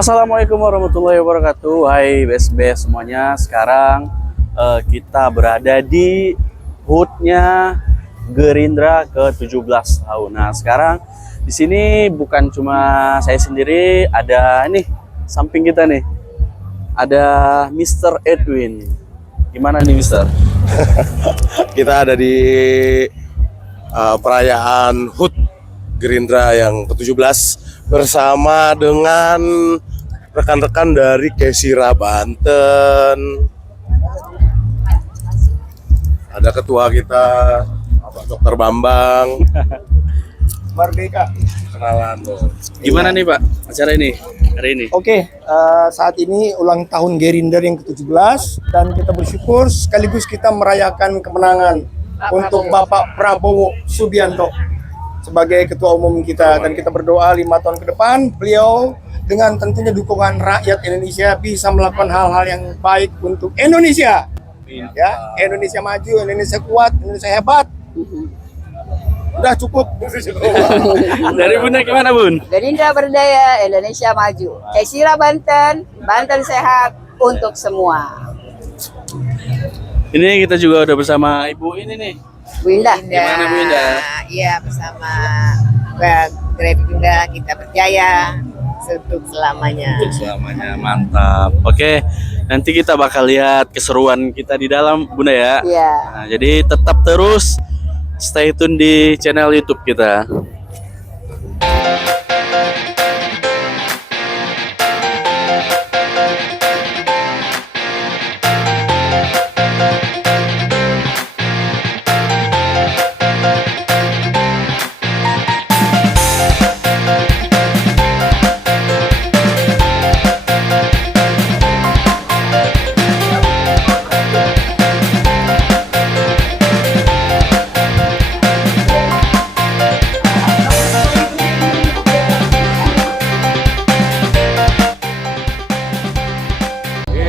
Assalamualaikum warahmatullahi wabarakatuh. Hai bes-bes semuanya. Sekarang kita berada di HUT-nya Gerindra ke-17 tahun. Nah, sekarang di sini bukan cuma saya sendiri, ada nih samping kita nih. Ada Mr. Edwin. Gimana nih, Mister? Kita ada di perayaan HUT Gerindra yang ke-17 bersama dengan rekan-rekan dari Kesira Banten. Ada ketua kita, Bapak Dr. Bambang. Merdeka. Kenalan loh. Gimana nih, Pak, acara ini hari ini? Oke, saat ini ulang tahun Gerindra yang ke-17 dan kita bersyukur sekaligus kita merayakan kemenangan untuk Bapak Prabowo Subianto sebagai ketua umum kita, dan kita berdoa 5 tahun ke depan beliau dengan tentunya dukungan rakyat Indonesia bisa melakukan hal-hal yang baik untuk Indonesia. Ya, Indonesia maju, Indonesia kuat, Indonesia hebat. Udah cukup. Dari Bunda gimana, Bun? Gerindra berdaya, Indonesia maju. Kesira Banten, Banten sehat untuk semua. Ini kita juga udah bersama Ibu ini nih. Bu Indah. Gimana, Bu Indah? Iya, bersama Gerindra kita berjaya untuk selamanya. Untuk selamanya, mantap. Oke, nanti kita bakal lihat keseruan kita di dalam, Bunda ya. Iya. Nah, jadi tetap terus stay tune di channel YouTube kita.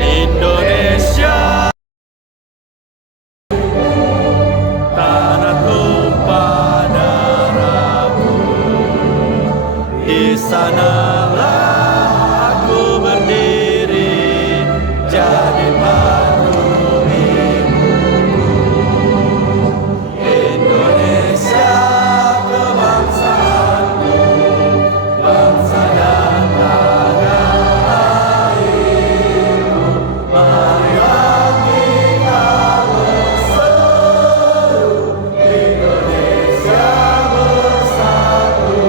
Indonesia, tanah tumpah darahku, di sanalah aku berdiri, jadi paru ibuku. Indonesia kebangsaanku, bangsa dan tanah airku. Marilah kita berseru, Indonesia bersatu.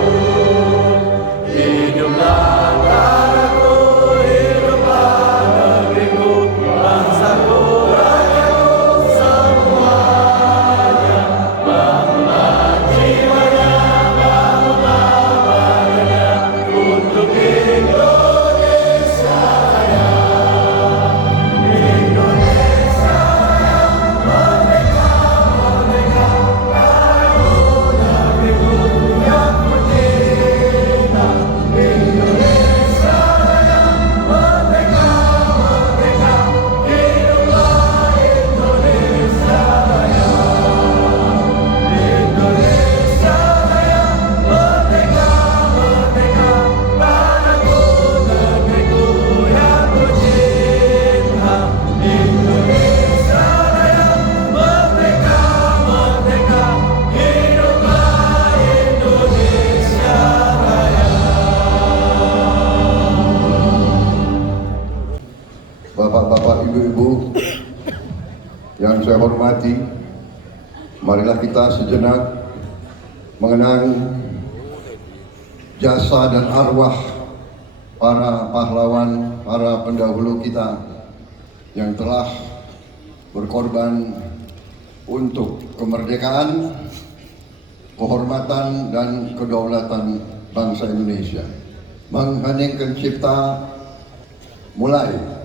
Hiduplah tanahku, hiduplah negeriku, bangsaku, rakyatku semuanya. Bangunlah jiwanya, bangunlah badannya untuk Indonesia Raya. Indonesia yang merdeka, merdeka, tanahku, negeriku yang tercinta. Indonesia yang merdeka, merdeka, hiduplah Indonesia Raya. Indonesia yang merdeka, merdeka, tanahku, negeriku yang tercinta. Indonesia yang merdeka, merdeka, hiduplah Indonesia Raya. Bapak-bapak, ibu-ibu yang saya hormati, marilah kita sejenak mengenang jasa dan arwah para pahlawan, para pendahulu kita yang telah berkorban untuk kemerdekaan, kehormatan dan kedaulatan bangsa Indonesia. Mengheningkan cipta, mulai.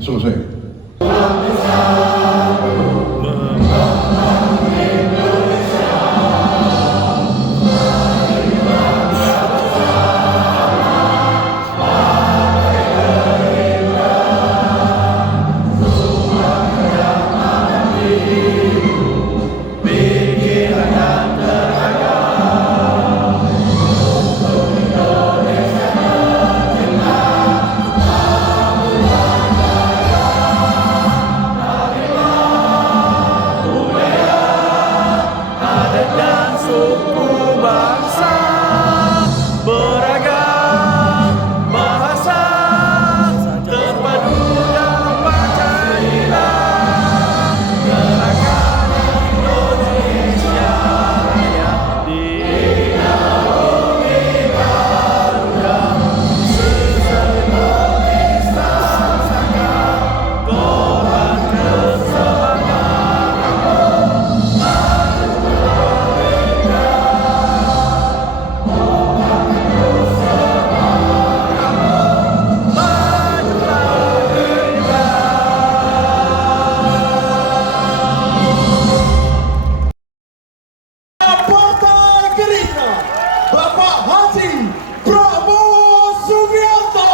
selesai. Dan suku bangsa beragam bahasa terpadu dalam Pancasila. Gerakan Indonesia Raya di bumi Garuda seseorang saka kobarkan semangat. Partai Gerindra, Bapak Haji Prabowo Subianto.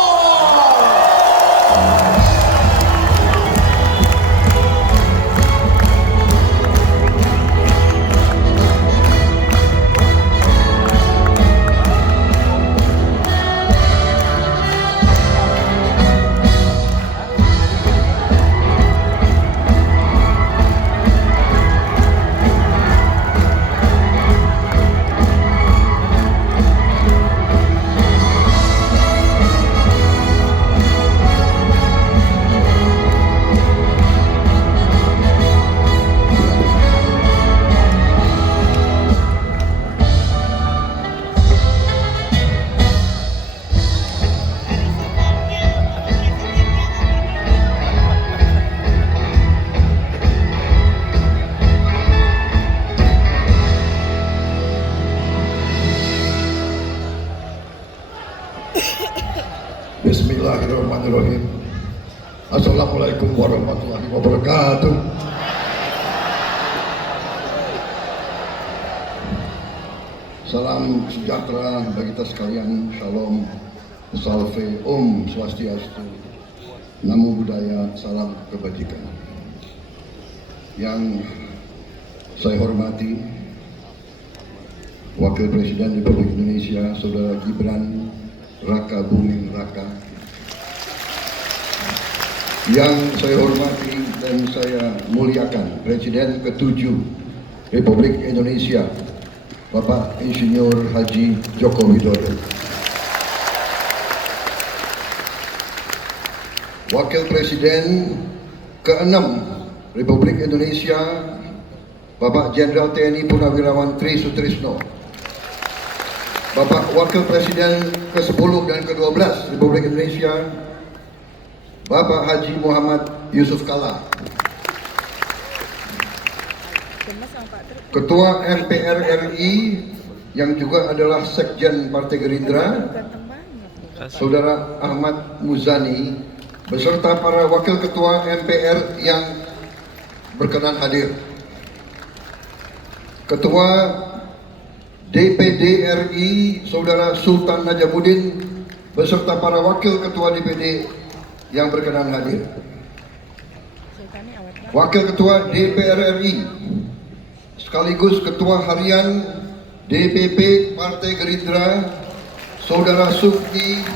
Bismillahirrahmanirrahim. Assalamualaikum warahmatullahi wabarakatuh. Salam sejahtera bagi kita sekalian. Shalom, salve, om swastiastu, namo buddhaya, salam kebajikan. Yang saya hormati Wakil Presiden Republik Indonesia Saudara Gibran Raka Buming Raka, yang saya hormati dan saya muliakan Presiden ke-7 Republik Indonesia Bapak Insinyur Haji Joko Widodo, Wakil Presiden ke-6 Republik Indonesia Bapak Jenderal TNI Purnawirawan Tri Sutrisno, Bapak Wakil Presiden ke-10 dan ke-12 Republik Indonesia Bapak Haji Muhammad Yusuf Kalla, Ketua MPR RI yang juga adalah Sekjen Partai Gerindra Saudara Ahmad Muzani, beserta para Wakil Ketua MPR yang berkenan hadir, Ketua DPD RI Saudara Sultan Najamuddin beserta para Wakil Ketua DPD yang berkenan hadir, Wakil Ketua DPR RI sekaligus Ketua Harian DPP Partai Gerindra Saudara Sufmi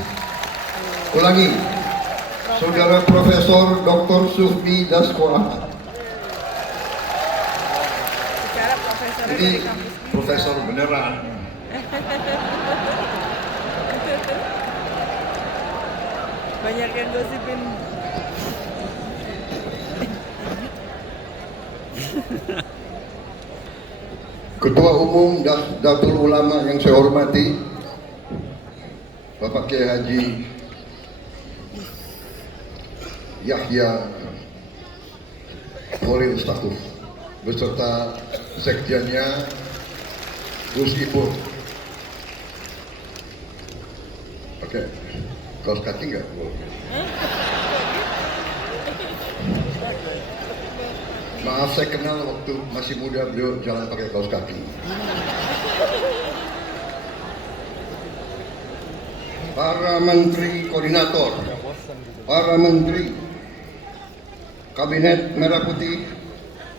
Saudara Profesor Dr. Sufmi Dasko Ahmad. Ini profesor beneran. Banyak yang gosipin. Ketua Umum Datul Ulama yang saya hormati Bapak Kiai Haji Yahya Khalil Stakuf beserta sekjennya Gus Ipul. Oke, kaos kaki nggak? Maaf, saya kenal waktu masih muda beliau jalan pakai kaos kaki. Para menteri koordinator, para menteri Kabinet Merah Putih,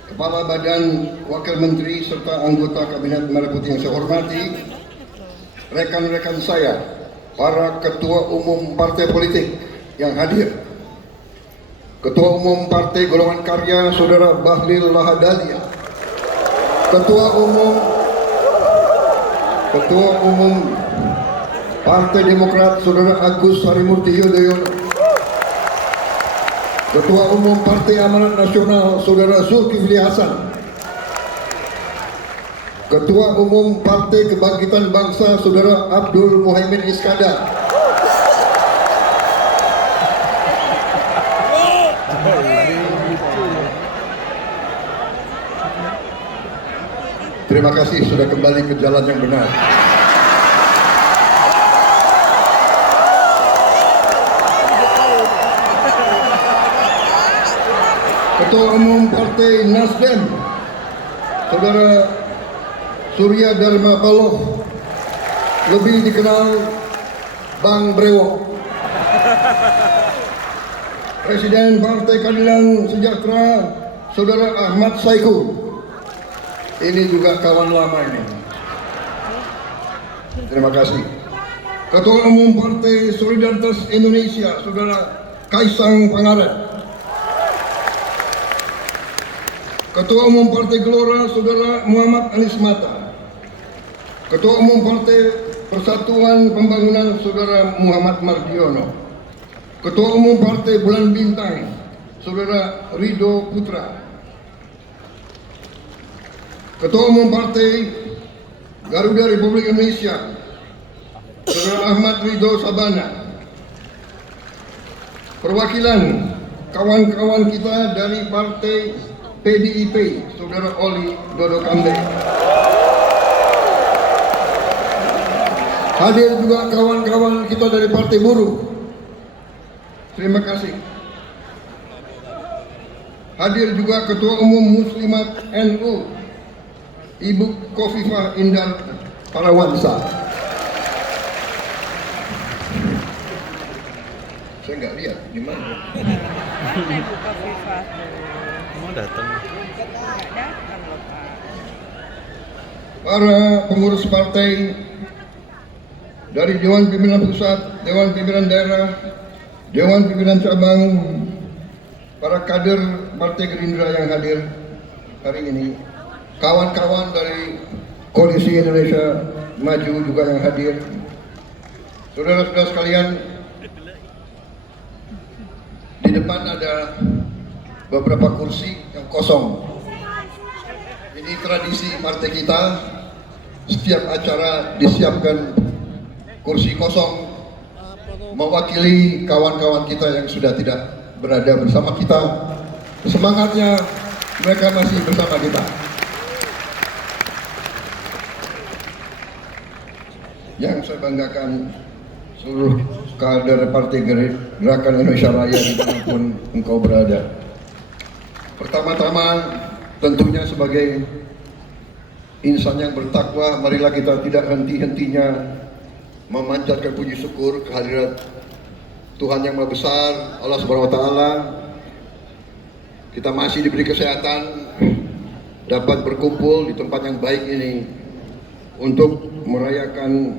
Kepala Badan Wakil Menteri serta anggota Kabinet Merah Putih yang saya hormati, rekan-rekan saya, para ketua umum partai politik yang hadir, Ketua Umum Partai Golongan Karya Saudara Bahlil Lahadalia, Ketua Umum Partai Demokrat Saudara Agus Harimurti Yudhoyono, Ketua Umum Partai Amanat Nasional Saudara Zulkifli Hasan, Ketua Umum Partai Kebangkitan Bangsa Saudara Abdul Muhaimin Iskandar, terima kasih sudah kembali ke jalan yang benar. Ketua Umum Partai Nasdem Saudara Surya Dharma Paloh, lebih dikenal Bang Brewok. Presiden Partai Keadilan Sejahtera Saudara Ahmad Saiku, ini juga kawan lama ini. Terima kasih. Ketua Umum Partai Solidaritas Indonesia Saudara Kaisang Pangarep, Ketua Umum Partai Gelora Saudara Muhammad Anies Mata, Ketua Umum Partai Persatuan Pembangunan Saudara Muhammad Mardiono, Ketua Umum Partai Bulan Bintang Saudara Ridho Putra, Ketua Umum Partai Garuda Republik Indonesia Saudara Ahmad Ridho Sabana, perwakilan kawan-kawan kita dari Partai PDIP Saudara Oli Dodo Kambe, hadir juga kawan-kawan kita dari Partai Buruh, terima kasih. Hadir juga Ketua Umum Muslimat NU Ibu Khofifah Indar Parawansa. Saya nggak lihat di mana. Ibu Khofifah Mau datang. datang loh Pak. Para pengurus partai dari Dewan Pimpinan Pusat, Dewan Pimpinan Daerah, Dewan Pimpinan Cabang, para kader Partai Gerindra yang hadir hari ini, kawan-kawan dari Koalisi Indonesia Maju juga yang hadir, saudara-saudara sekalian, di depan ada beberapa kursi yang kosong. Ini tradisi partai kita, setiap acara disiapkan kursi kosong mewakili kawan-kawan kita yang sudah tidak berada bersama kita. Semangatnya mereka masih bersama kita. Yang saya banggakan seluruh kader Partai Gerakan Indonesia Raya dimanapun engkau berada. Pertama-tama tentunya sebagai insan yang bertakwa, marilah kita tidak henti-hentinya memanjatkan puji syukur kehadirat Tuhan yang Maha Besar, Allah Subhanahu wa Ta'ala. Kita masih diberi kesehatan, dapat berkumpul di tempat yang baik ini untuk merayakan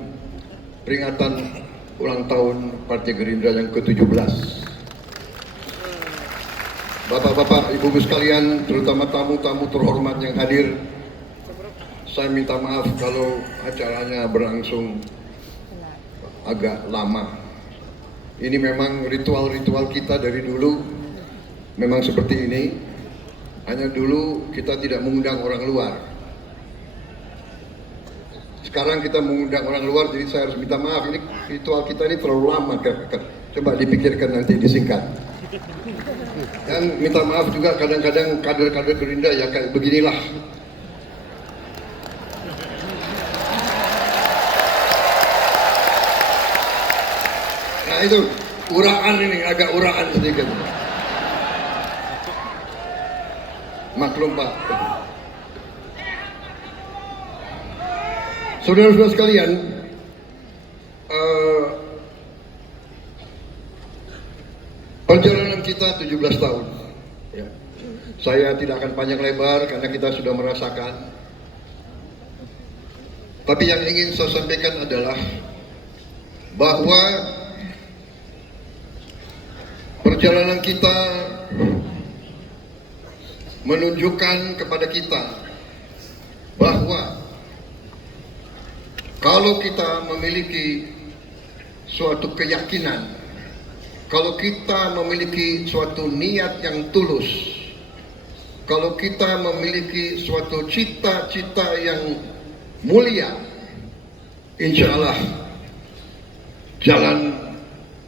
peringatan ulang tahun Partai Gerindra yang ke-17. Bapak-bapak, ibu-ibu sekalian, terutama tamu-tamu terhormat yang hadir, saya minta maaf kalau acaranya berlangsung agak lama. Ini memang ritual-ritual kita dari dulu, memang seperti ini. Hanya dulu kita tidak mengundang orang luar. Sekarang kita mengundang orang luar, jadi saya harus minta maaf. Ini ritual kita ini terlalu lama. Coba dipikirkan nanti, disingkat. Dan minta maaf juga kadang-kadang kader-kader Gerindra ya kayak beginilah. Nah itu uraan ini, agak uraan sedikit. Maklum Pak. Saudara-saudara sekalian, perjalanan kita 17 tahun. Ya. Saya tidak akan panjang lebar karena kita sudah merasakan. Tapi yang ingin saya sampaikan adalah bahwa perjalanan kita menunjukkan kepada kita bahwa kalau kita memiliki suatu keyakinan, kalau kita memiliki suatu niat yang tulus, kalau kita memiliki suatu cita-cita yang mulia, insya Allah jalan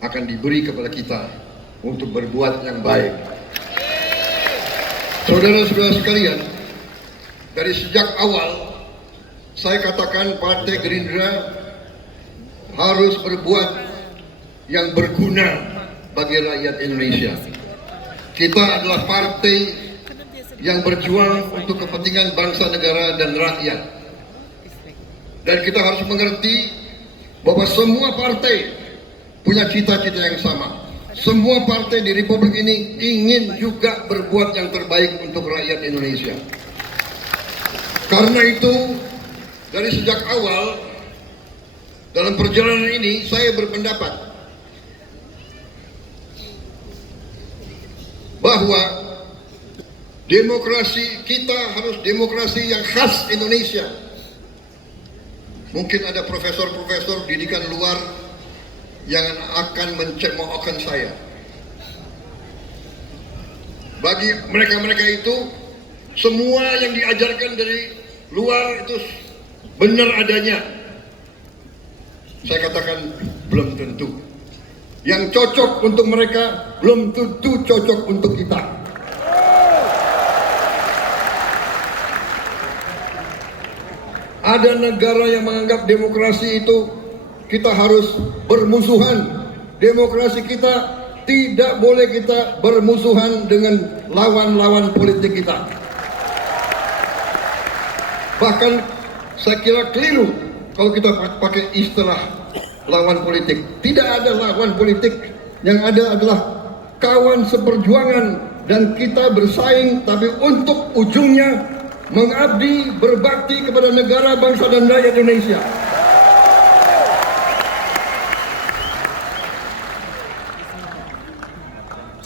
akan diberi kepada kita untuk berbuat yang baik. Saudara-saudara sekalian, dari sejak awal saya katakan Partai Gerindra harus berbuat yang berguna bagi rakyat Indonesia. Kita adalah partai yang berjuang untuk kepentingan bangsa, negara, dan rakyat. Dan kita harus mengerti bahwa semua partai punya cita-cita yang sama. Semua partai di Republik ini ingin juga berbuat yang terbaik untuk rakyat Indonesia. Karena itu, dari sejak awal dalam perjalanan ini saya berpendapat bahwa demokrasi kita harus demokrasi yang khas Indonesia. Mungkin ada profesor-profesor didikan luar yang akan mencemoohkan saya. Bagi mereka-mereka itu, semua yang diajarkan dari luar itu benar adanya. Saya katakan belum tentu. Yang cocok untuk mereka belum tentu cocok untuk kita. Ada negara yang menganggap demokrasi itu kita harus bermusuhan. Demokrasi kita tidak boleh kita bermusuhan dengan lawan-lawan politik kita. Bahkan saya kira keliru kalau kita pakai istilah lawan politik. Tidak ada lawan politik, yang ada adalah kawan seperjuangan, dan kita bersaing tapi untuk ujungnya mengabdi, berbakti kepada negara, bangsa, dan rakyat Indonesia.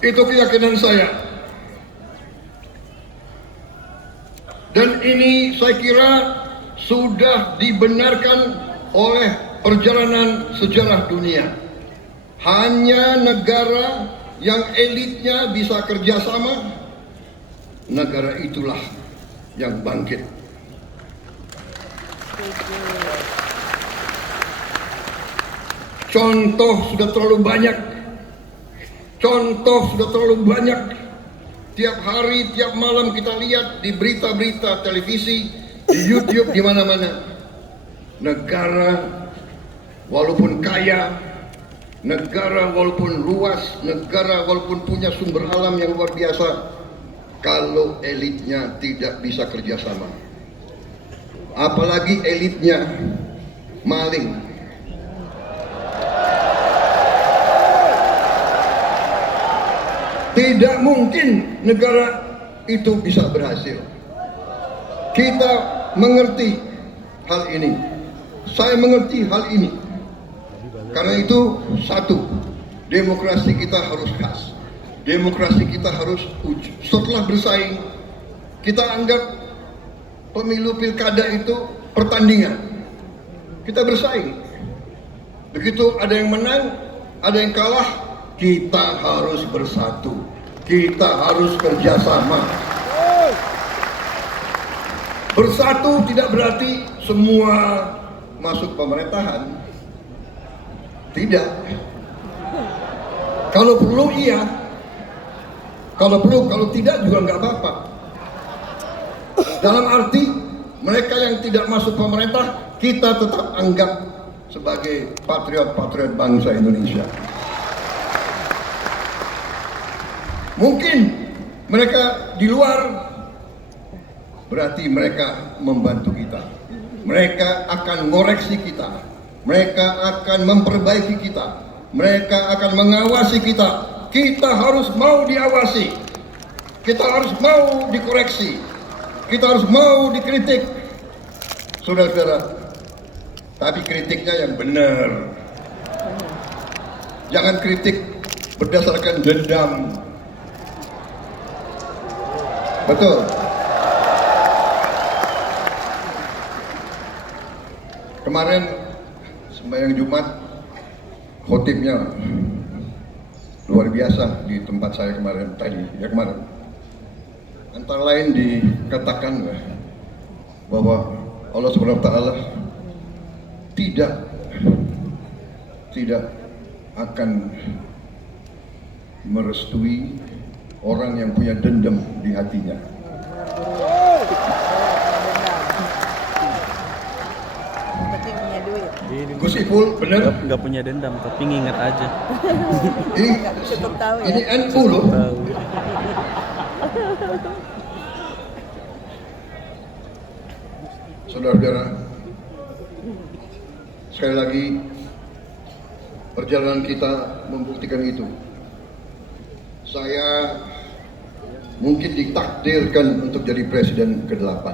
Itu keyakinan saya. Dan ini saya kira sudah dibenarkan oleh perjalanan sejarah dunia. Hanya negara yang elitnya bisa kerjasama, negara itulah yang bangkit. Contoh sudah terlalu banyak. Contoh sudah terlalu banyak. Tiap hari, tiap malam kita lihat di berita-berita televisi, di YouTube, di mana-mana. Negara walaupun kaya, negara walaupun luas, negara walaupun punya sumber alam yang luar biasa, kalau elitnya tidak bisa kerjasama, apalagi elitnya maling, tidak mungkin negara itu bisa berhasil. Kita mengerti hal ini. Saya mengerti hal ini. Karena itu, satu, demokrasi kita harus khas. Demokrasi kita harus setelah bersaing, kita anggap pemilu pilkada itu pertandingan. Kita bersaing. Begitu ada yang menang, ada yang kalah, kita harus bersatu. Kita harus kerjasama. Bersatu tidak berarti semua masuk pemerintahan. Tidak. Kalau perlu iya. Kalau perlu, kalau tidak juga nggak apa-apa. Dalam arti mereka yang tidak masuk pemerintah, kita tetap anggap sebagai patriot-patriot bangsa Indonesia. Mungkin mereka di luar berarti mereka membantu kita. Mereka akan ngoreksi kita. Mereka akan memperbaiki kita. Mereka akan mengawasi kita. Kita harus mau diawasi. Kita harus mau dikoreksi. Kita harus mau dikritik. Saudara-saudara, tapi kritiknya yang benar. Jangan kritik berdasarkan dendam. Betul. Kemarin sembahyang Jumat, khotibnya luar biasa di tempat saya kemarin kemarin. Antara lain dikatakan bahwa Allah Subhanahu wa taala tidak akan merestui orang yang punya dendam di hatinya. Penting punya duit. Gus Ipul, benar? Nggak punya dendam, tapi nginget aja. Cukup tahu ya. Ini NU loh. Tahu. Saudara-saudara, sekali lagi perjalanan kita membuktikan itu. Saya mungkin ditakdirkan untuk jadi presiden ke-8.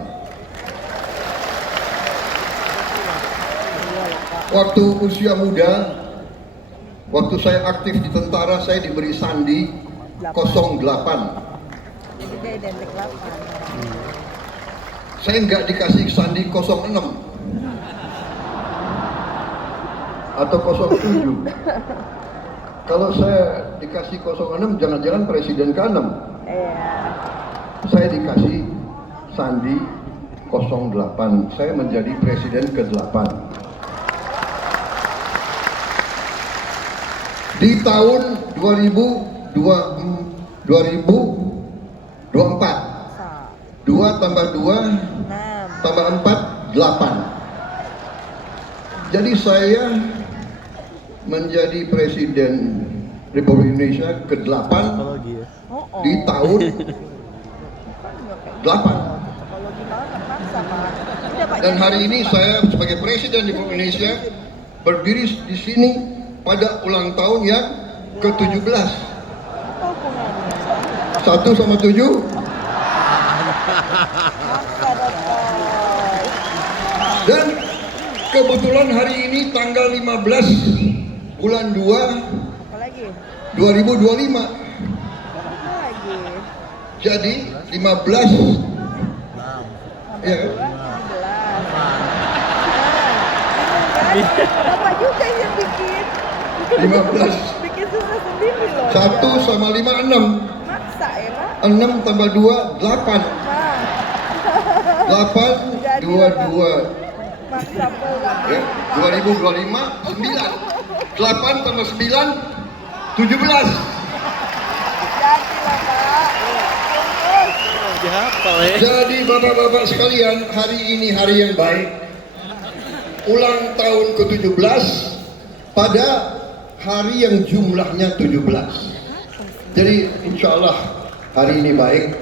Waktu usia muda, waktu saya aktif di tentara, saya diberi sandi 08. Jadi dia identik 8. Saya nggak dikasih sandi 06 atau 07. Kalau saya dikasih 06, jangan-jangan presiden ke-6. Iya. Saya dikasih sandi 08. Saya menjadi presiden ke-8. Di tahun 2024. 2 tambah 2 tambah 4, 8. Jadi saya menjadi presiden Republik Indonesia ke-8 di tahun 8. Dan hari ini saya sebagai presiden Republik Indonesia berdiri di sini pada ulang tahun yang ke-17. 1 sama 7. Dan kebetulan hari ini tanggal 15 bulan 2 2025. Jadi 15 ya kan? Bapak juga yang bikin. 15. Bikin susah sendiri loh. 1 sama 5, 6. Maksa ya, Pak. 6 tambah 2, 8. 8, 22. Maksa pulang. Ya, 2025, 9. 8 tambah 9, 17. Jadi bapak-bapak sekalian, hari ini hari yang baik. Ulang tahun ke-17 pada hari yang jumlahnya 17. Jadi insya Allah hari ini baik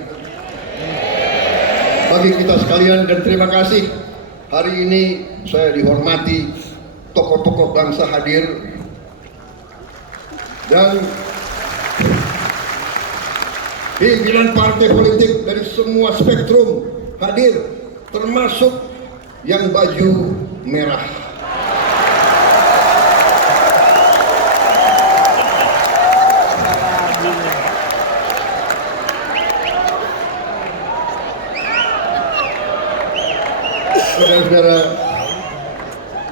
bagi kita sekalian, dan terima kasih hari ini saya dihormati, tokoh-tokoh bangsa hadir dan pimpinan partai politik dari semua spektrum hadir, termasuk yang baju merah. Saudara-saudara,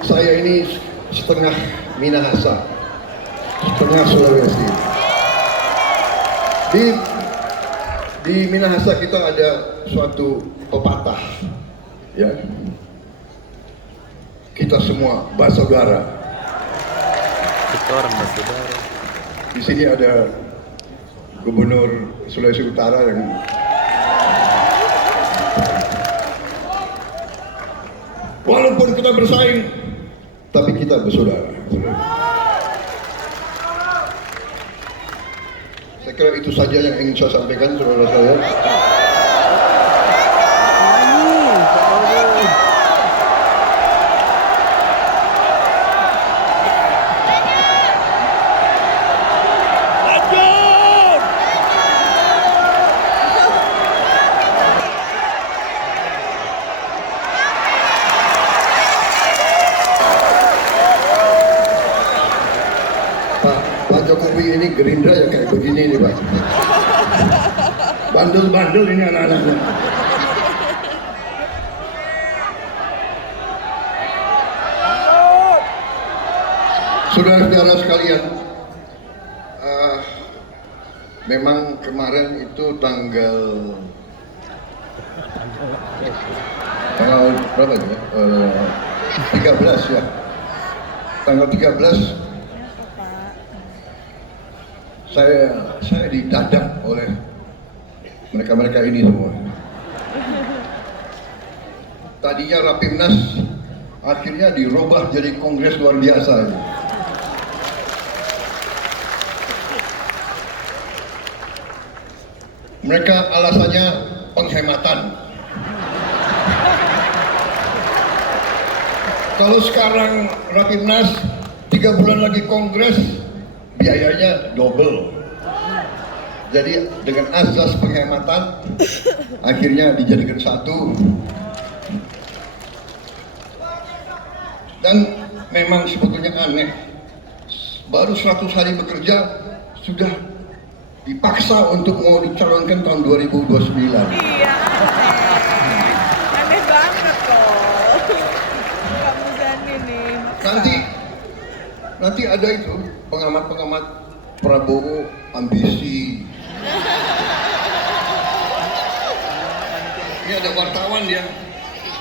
saya ini setengah Minahasa, setengah Sulawesi. Di Minahasa kita ada suatu pepatah, ya. Kita semua bersaudara. Kita orang bersaudara. Di sini ada Gubernur Sulawesi Utara yang walaupun kita bersaing, tapi kita bersaudara. Saya kira itu saja yang ingin saya sampaikan, saudara saya. ini Gerindra ya kayak begini nih Pak. Bandel-bandel ini anak-anaknya. Saudara-saudara sekalian, memang kemarin itu tanggal berapa ya? 13 ya. Tanggal 13 saya didadak oleh mereka ini semua. Tadinya Rapimnas akhirnya dirubah jadi kongres luar biasa. Mereka alasannya penghematan. Kalau sekarang Rapimnas 3 bulan lagi kongres, biayanya double. Jadi dengan azas penghematan, akhirnya dijadikan satu. Dan memang sebetulnya aneh, baru 100 hari bekerja sudah dipaksa untuk mau dicalonkan tahun 2029. Iya, aneh banget kok. Kak Muzani nih. maksa. Nanti ada itu pengamat-pengamat Prabowo ambisi. Ini ada wartawan dia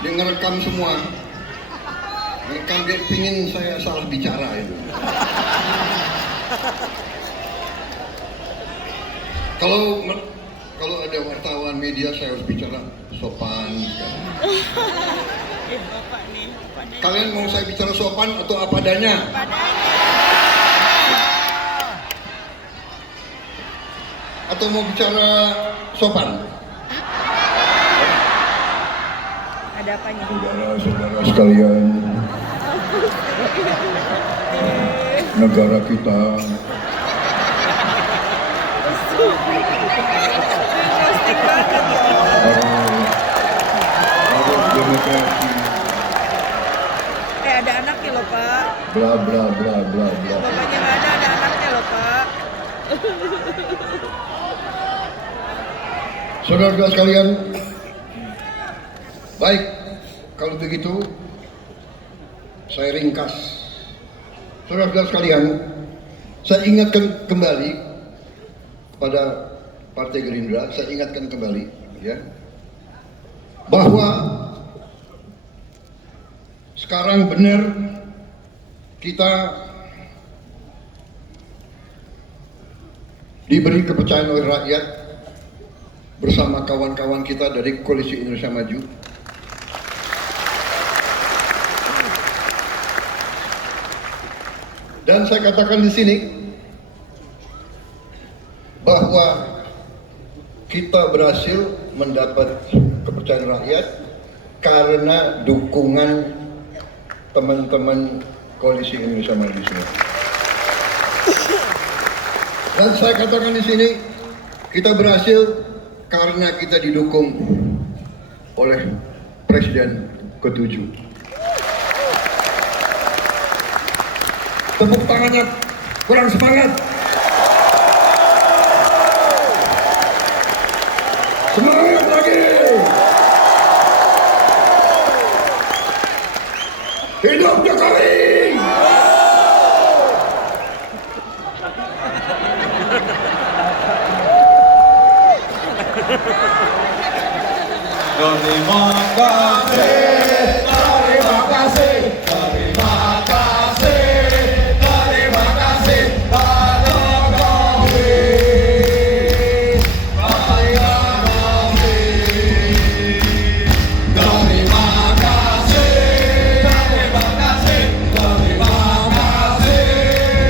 ngerekam semua. Ngerekam dia pingin saya salah bicara itu. Kalau ada wartawan media saya harus bicara sopan. Kalian mau saya bicara sopan atau apa adanya? Atau mau bicara sopan? Ada apanya? Saudara-saudara sekalian, negara kita Roasting banget loh. harus demokrasi, Ada anaknya loh Pak. bla bla bla bla bla. Bapaknya nggak ada anaknya loh Pak. Saudara-saudara sekalian, baik, kalau begitu saya ringkas. Saudara-saudara sekalian, saya ingatkan kembali pada Partai Gerindra, saya ingatkan kembali ya, bahwa sekarang benar kita diberi kepercayaan oleh rakyat bersama kawan-kawan kita dari Koalisi Indonesia Maju. Dan saya katakan di sini bahwa kita berhasil mendapat kepercayaan rakyat karena dukungan teman-teman Koalisi Indonesia Maju semua. Dan saya katakan di sini kita berhasil karena kita didukung oleh Presiden ke-7. Tepuk tangannya kurang semangat. Semangat lagi. Hidup Jokowi. Terima kasih, terima kasih, terima kasih, terima kasih, Pak Jokowi. Pak Jokowi. Terima kasih, terima kasih, terima kasih,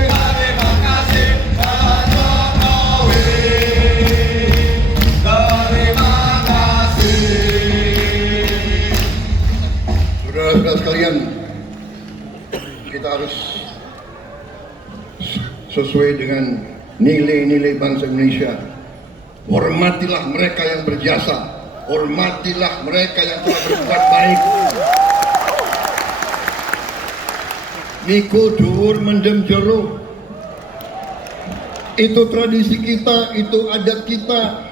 terima kasih, Pak Jokowi. Terima kasih. Saudara-saudara sekalian, kita harus sesuai dengan nilai-nilai bangsa Indonesia. Hormatilah mereka yang berjasa, hormatilah mereka yang telah berbuat baik. Niku dhuwur mendem jero. Itu tradisi kita, itu adat kita.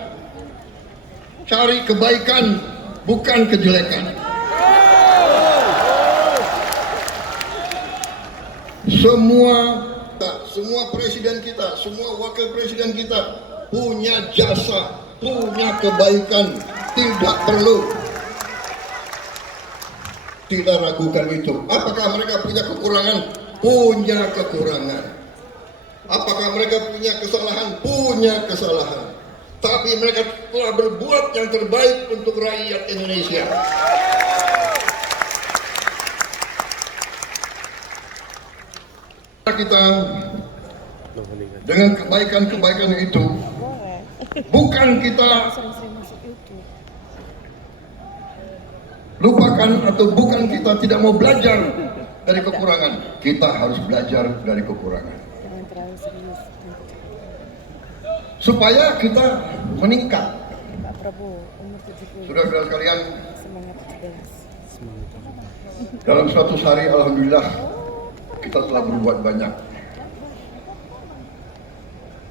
Cari kebaikan, bukan kejelekan. Semua presiden kita, semua wakil presiden kita punya jasa, punya kebaikan. Tidak ragukan itu. Apakah mereka punya kekurangan? Punya kekurangan. Apakah mereka punya kesalahan? Punya kesalahan. Tapi mereka telah berbuat yang terbaik untuk rakyat Indonesia. Kita dengan kebaikan-kebaikan itu, bukan kita lupakan atau bukan kita tidak mau belajar dari kekurangan. Kita harus belajar dari kekurangan supaya kita meningkat. Saudara-saudara sekalian, dalam 100 hari alhamdulillah kita telah berbuat banyak.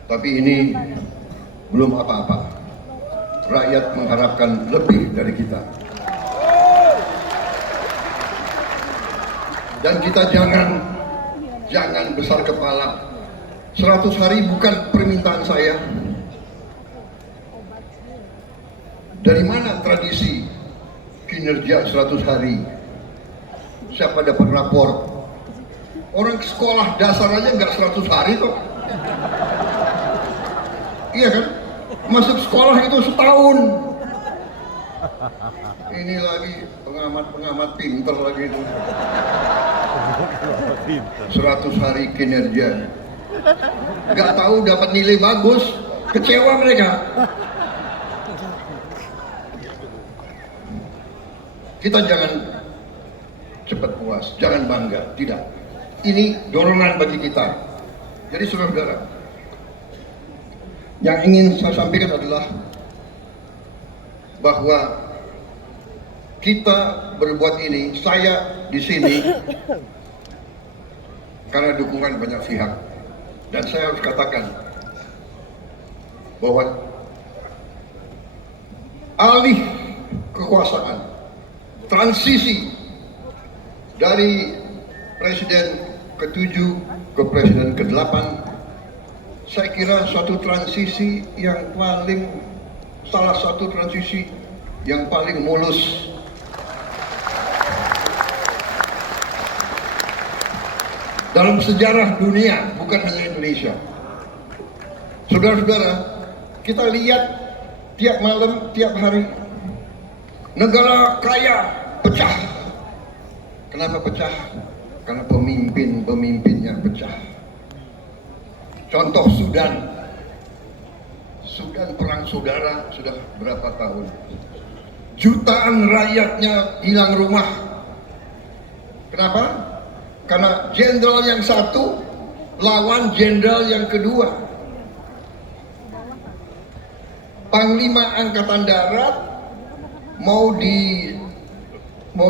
Tapi ini belum apa-apa. Rakyat mengharapkan lebih dari kita. Dan kita jangan besar kepala. 100 hari bukan permintaan saya. Dari mana tradisi kinerja 100 hari? Siapa dapat rapor? Orang sekolah dasar aja nggak 100 hari kok. Iya kan? Masuk sekolah itu setahun. Ini lagi pengamat pinter lagi itu. 100 hari kinerja. Nggak tahu dapat nilai bagus, kecewa mereka. Kita jangan cepat puas, jangan bangga, tidak. Ini dorongan bagi kita. Jadi saudara-saudara, yang ingin saya sampaikan adalah bahwa kita berbuat ini, saya di sini karena dukungan banyak pihak. Dan saya harus katakan bahwa alih kekuasaan, transisi dari Presiden ke-7 ke Presiden ke-8, saya kira suatu transisi yang salah satu transisi yang paling mulus. Dalam sejarah dunia, bukan hanya Indonesia. Saudara-saudara, kita lihat tiap malam, tiap hari, negara kaya pecah. Kenapa pecah? Karena pemimpinnya pecah. Contoh Sudan perang saudara sudah berapa tahun. Jutaan rakyatnya hilang rumah. Kenapa? Karena jenderal yang satu lawan jenderal yang kedua. Panglima Angkatan Darat mau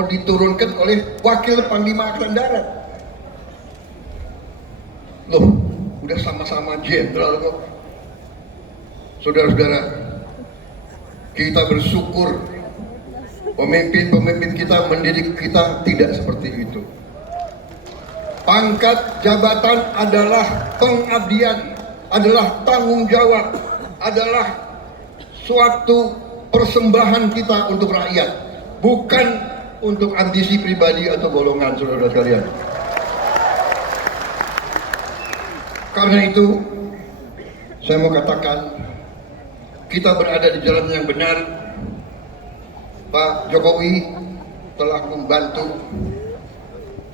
diturunkan oleh wakil Panglima Angkatan Darat. Loh, udah sama-sama jenderal kok. Saudara-saudara, kita bersyukur pemimpin kita mendidik kita tidak seperti itu. Pangkat jabatan adalah pengabdian, adalah tanggung jawab, adalah suatu persembahan kita untuk rakyat, bukan untuk ambisi pribadi atau golongan, saudara sekalian. Karena itu, saya mau katakan, kita berada di jalan yang benar. Pak Jokowi telah membantu.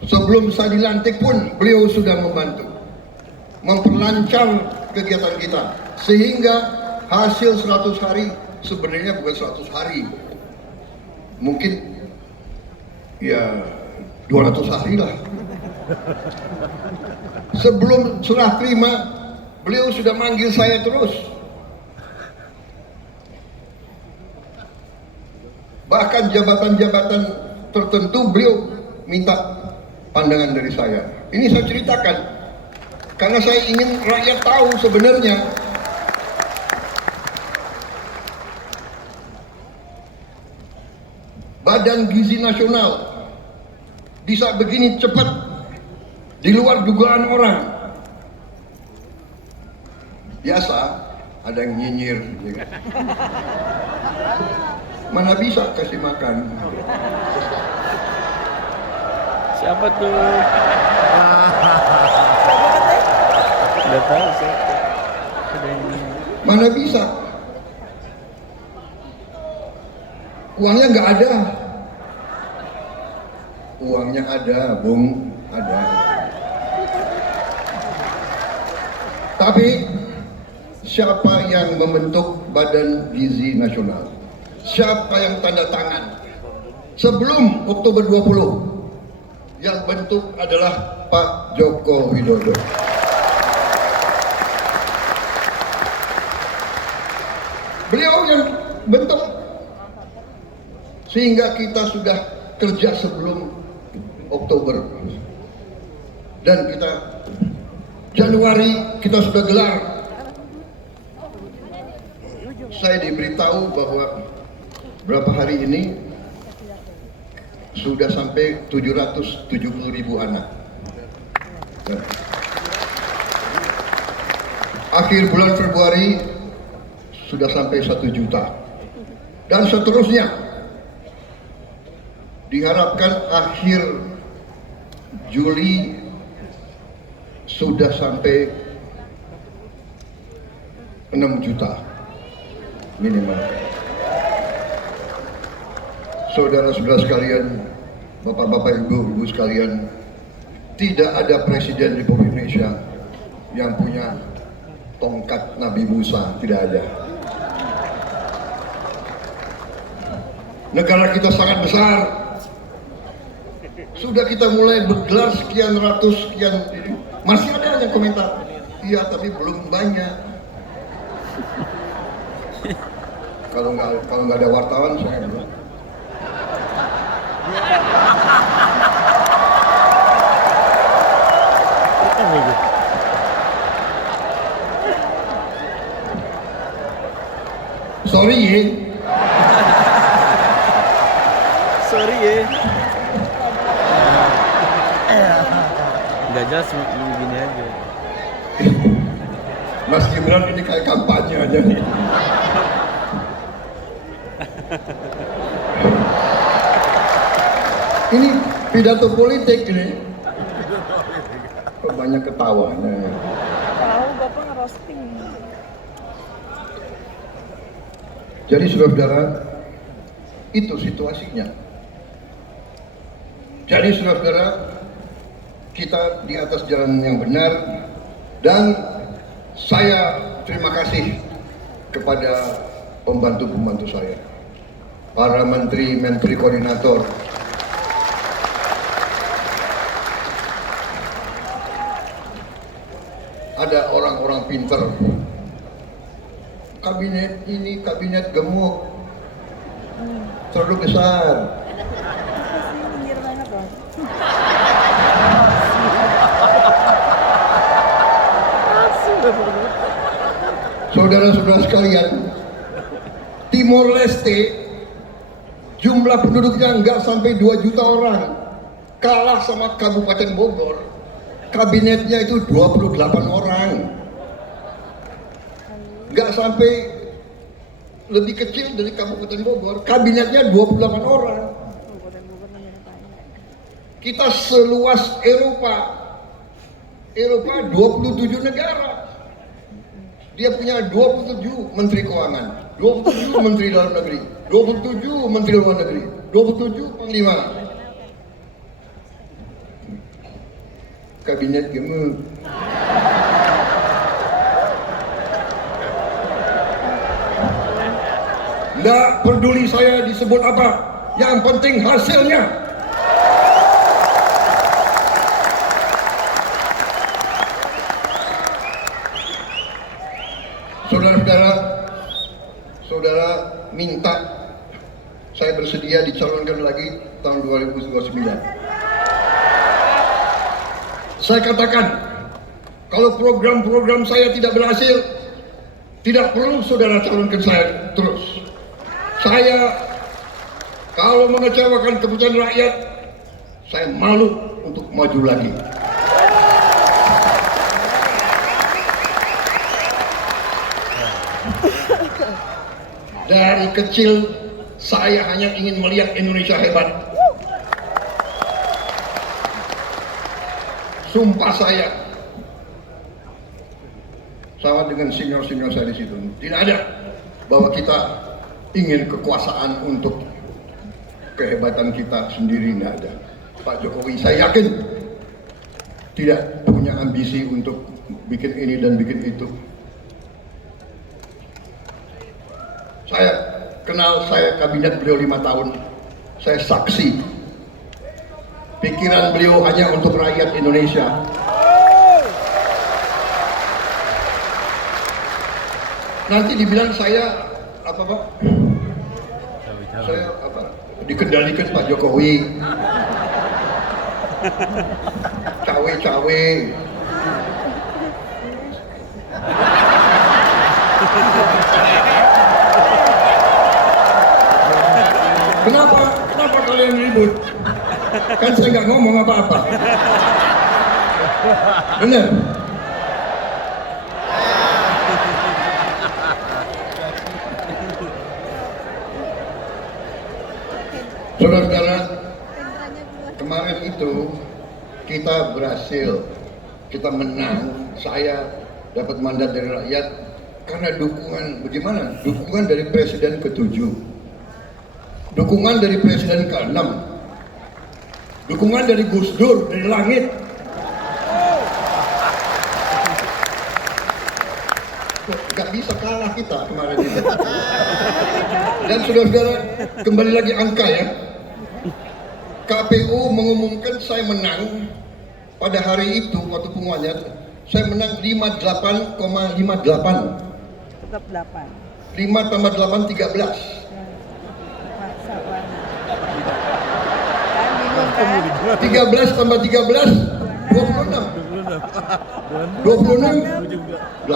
Sebelum saya dilantik pun beliau sudah membantu memperlancar kegiatan kita, sehingga hasil 100 hari sebenarnya bukan 100 hari, mungkin ya 200 hari lah. Sebelum serah terima beliau sudah manggil saya terus, bahkan jabatan-jabatan tertentu beliau minta pandangan dari saya. Ini saya ceritakan Karena saya ingin rakyat tahu sebenarnya Badan Gizi Nasional bisa begini cepat di luar dugaan orang. Biasa ada yang nyinyir, ya kan? Mana bisa kasih makan? Siapa tuh? Udah tahu siapa. Ada yang Mana bisa? Uangnya nggak ada. Uangnya ada, Bung, ada. Tapi siapa yang membentuk Badan Gizi Nasional? Siapa yang tanda tangan? Sebelum Oktober 20, yang bentuk adalah Pak Joko Widodo. Beliau yang bentuk, sehingga kita sudah kerja sebelum Oktober, dan kita Januari kita sudah gelar. Saya diberitahu bahwa berapa hari ini sudah sampai 770.000 anak. Dan akhir bulan Februari sudah sampai 1 juta, dan seterusnya. Diharapkan akhir Juli sudah sampai 6 juta minimal. Saudara-saudara sekalian, bapak-bapak, ibu-ibu sekalian, tidak ada presiden Republik Indonesia yang punya tongkat Nabi Musa, tidak ada. Negara kita sangat besar. Sudah kita mulai bergelar sekian ratus, sekian, masih ada yang komentar, iya tapi belum banyak. Kalau nggak ada wartawan saya belum. Sorry ya. sorry ya. Nggak jelas gini aja. Mas Gibran ini kayak kampanye aja nih. Ini pidato politik ini. Kok banyak ketawanya. Tahu Bapak ngerosting. Jadi saudara-saudara, itu situasinya. Jadi saudara-saudara, kita di atas jalan yang benar, dan saya terima kasih kepada pembantu-pembantu saya, para menteri koordinator, ada orang-orang pinter. Kabinet ini kabinet gemuk, terlalu besar. Pinggir banget loh. Saudara-saudara sekalian, Timor Leste jumlah penduduknya nggak sampai 2 juta orang, kalah sama Kabupaten Bogor. Kabinetnya itu 28 orang, nggak sampai, lebih kecil dari Kabupaten Bogor. Kabinetnya 28 orang. Kita seluas Eropa 27 negara. Dia punya 27 menteri keuangan, 27 menteri dalam negeri, 27 menteri luar negeri, 27 panglima. Kabinet gemuk. Nggak peduli saya disebut apa, yang penting hasilnya. Saudara minta saya bersedia dicalonkan lagi tahun 2029. Saya katakan, Kalau program-program saya tidak berhasil, tidak perlu saudara calonkan saya terus. Saya kalau mengecewakan keputusan rakyat, saya malu untuk maju lagi. Dari kecil saya hanya ingin melihat Indonesia hebat. Sumpah saya, sama dengan senior-senior saya di situ, tidak ada bahwa kita ingin kekuasaan untuk kehebatan kita sendiri, tidak ada. Pak Jokowi saya yakin tidak punya ambisi untuk bikin ini dan bikin itu. Saya kenal, saya kabinet beliau 5 tahun, saya saksi pikiran beliau hanya untuk rakyat Indonesia. Nanti dibilang saya apa Pak? Saya apa? Dikendalikan Pak Jokowi. Cawe-cawe. Kenapa kalian ribut? Kan saya nggak ngomong apa-apa. Benar? Saudara-saudara, kemarin itu kita berhasil, kita menang, saya dapat mandat dari rakyat karena dukungan, bagaimana? Dukungan dari Presiden ke-7, dukungan dari Presiden ke-6, dukungan dari Gus Dur, dari langit. Gak bisa kalah kita kemarin ini. Dan saudara-saudara, kembali lagi angka ya. KPU mengumumkan saya menang pada hari itu waktu pengumumannya, saya menang 58,58. Tetap 8. 5 tambah 8 13. Maksa banget. Kan bingung kan? 13 tambah 13 26. 26 8.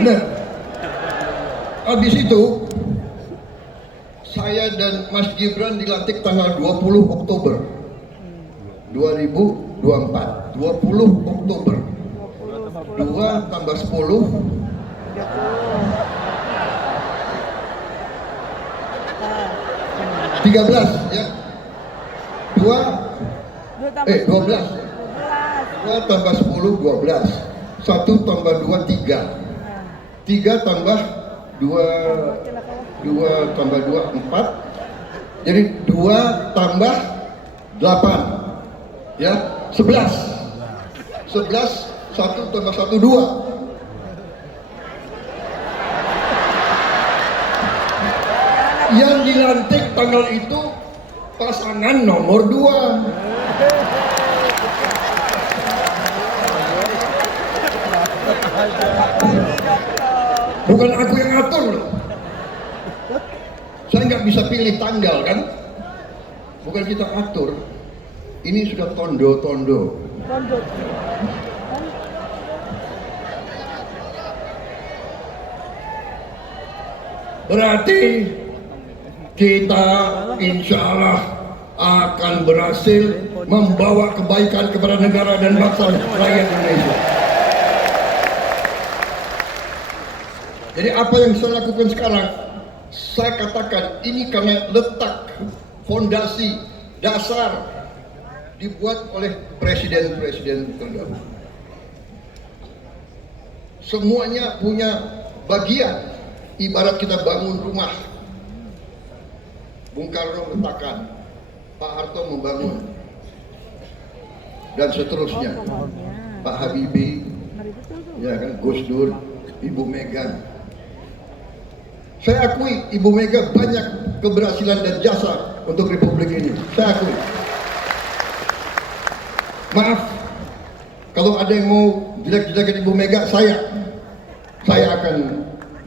Benar. Habis itu saya dan Mas Gibran dilantik tanggal 20 Oktober 2024. 20 Oktober. 2 tambah 10 13 ya. 12 2 tambah 10 12. 1 tambah 2 3. 3 tambah 2 tambah 2 4. Jadi 2 tambah 8 ya 11. 1 tambah 1 2. Yang dilantik tanggal itu pasangan nomor 2. Bukan aku yang atur loh. Saya nggak bisa pilih tanggal kan. Bukan kita atur. Ini sudah tondo-tondo. Berarti kita insya Allah akan berhasil membawa kebaikan kepada negara dan bangsa rakyat Indonesia. Jadi apa yang saya lakukan sekarang, saya katakan ini karena letak fondasi dasar dibuat oleh presiden-presiden terdahulu. Semuanya punya bagian, ibarat kita bangun rumah. Bung Karno letakkan, Pak Harto membangun, dan seterusnya. Pak Habibie, ya kan, Gus Dur, Ibu Mega. Saya akui Ibu Mega banyak keberhasilan dan jasa untuk Republik ini. Saya akui. Maaf, kalau ada yang mau jelek-jelekan Ibu Mega, saya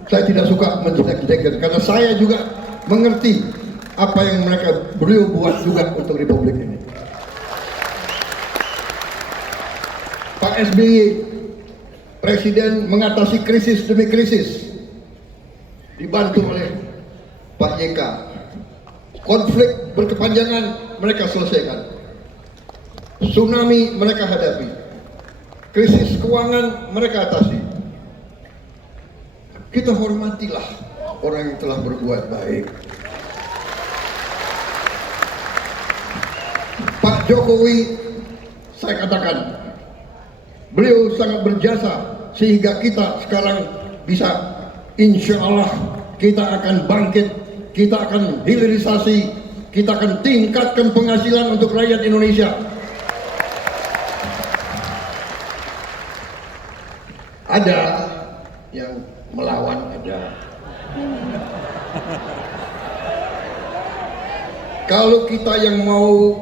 tidak suka menjelek-jelekan karena saya juga mengerti apa yang beliau buat juga untuk Republik ini. Pak SBY, Presiden mengatasi krisis demi krisis, dibantu oleh Pak YK. Konflik berkepanjangan mereka selesaikan. Tsunami mereka hadapi. Krisis keuangan mereka atasi. Kita hormatilah orang yang telah berbuat baik. Pak Jokowi, saya katakan, beliau sangat berjasa sehingga kita sekarang bisa, insya Allah kita akan bangkit, kita akan hilirisasi, kita akan tingkatkan penghasilan untuk rakyat Indonesia. Ada yang melawan, ada. Kalau kita yang mau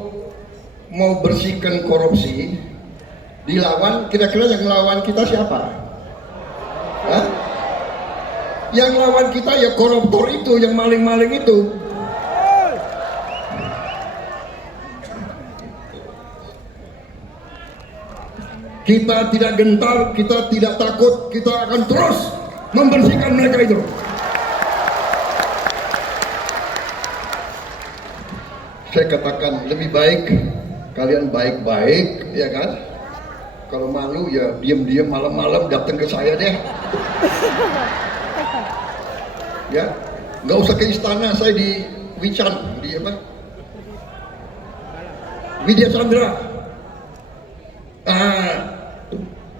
bersihkan korupsi, dilawan, kira-kira yang lawan kita siapa? Hah? Yang lawan kita ya koruptor itu, yang maling-maling itu. Kita tidak gentar, kita tidak takut, kita akan terus membersihkan mereka itu. Saya katakan lebih baik kalian baik-baik, ya kan? Kalau malu ya diam-diam malam-malam datang ke saya deh. Ya, nggak usah ke istana, saya di Wican, di apa? Widya Chandra.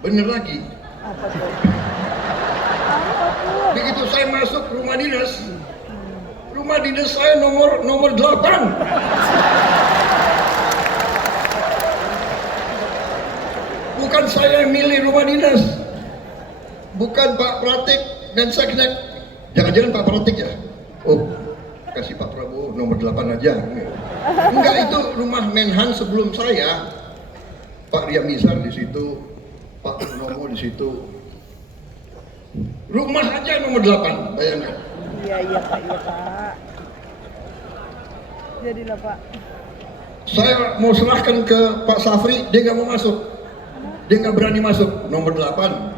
Bener lagi. Begitu saya masuk rumah dinas saya nomor 8. Bukan saya yang milih rumah dinas, bukan Pak Pratik dan Seknek. Jangan-jangan Pak Pratik ya? Oh, kasih Pak Prabowo nomor 8 aja. Enggak, itu rumah Menhan sebelum saya. Pak Riamizar di situ, Pak Purnomo di situ. Rumah aja nomor 8, bayangkan. Iya Pak, iya Pak. Jadilah Pak. Saya mau serahkan ke Pak Safri, dia nggak mau masuk. Dia nggak berani masuk, nomor 8.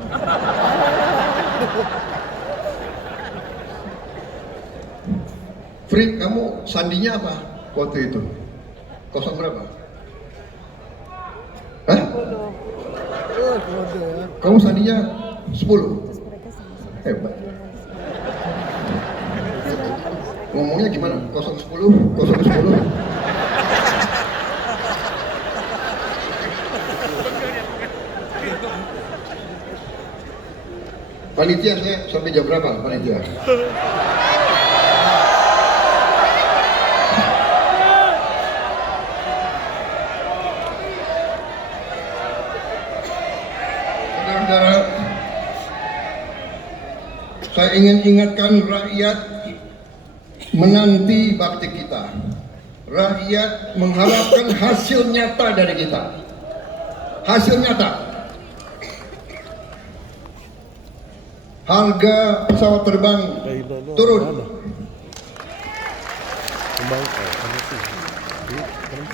Fri, kamu sandinya apa waktu itu? 0 berapa? Hah? Kamu sandinya 10? Hebat. Ngomongnya gimana? 010? 010? Panitia saya sampai jam berapa panitia? Saudara-saudara, saya ingin ingatkan rakyat menanti bakti kita. Rakyat mengharapkan hasil nyata dari kita. Hasil nyata. Harga pesawat terbang turun.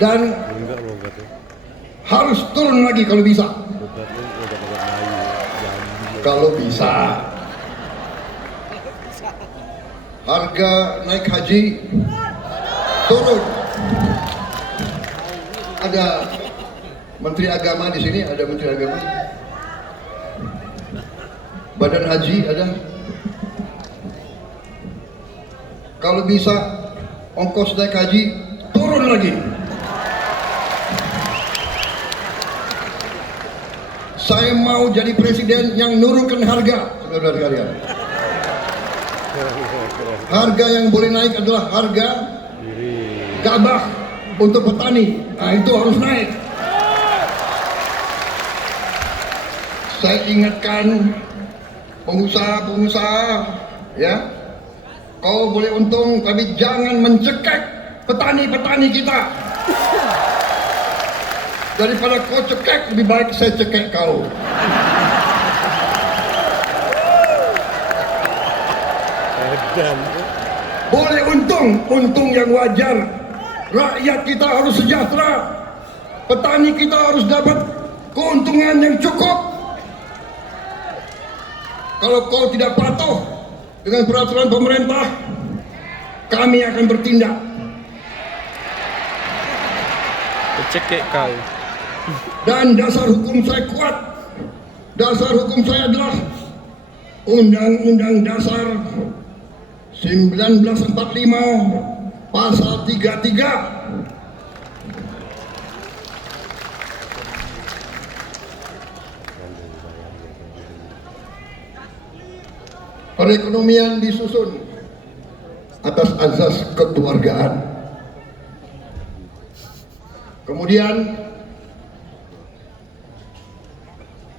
Dan harus turun lagi kalau bisa. Kalau bisa. Harga naik haji turun. Ada Menteri Agama di sini, ada Menteri Agama. Badan Haji ada. Kalau bisa ongkos naik haji turun lagi. Saya mau jadi presiden yang nurunkan harga, saudara sekalian. Harga yang boleh naik adalah harga gabah untuk petani. Nah, itu harus naik. Saya ingatkan pengusaha-pengusaha, ya, kau boleh untung tapi jangan mencekek petani-petani kita. Daripada kau cekek, lebih baik saya cekek kau. Boleh untung yang wajar. Rakyat kita harus sejahtera. Petani kita harus dapat keuntungan yang cukup. Kalau kau tidak patuh dengan peraturan pemerintah, kami akan bertindak. Cekek kau. Dan dasar hukum saya kuat. Dasar hukum saya adalah Undang-Undang Dasar 1945 Pasal 33. Perekonomian disusun atas azas kekeluargaan. Kemudian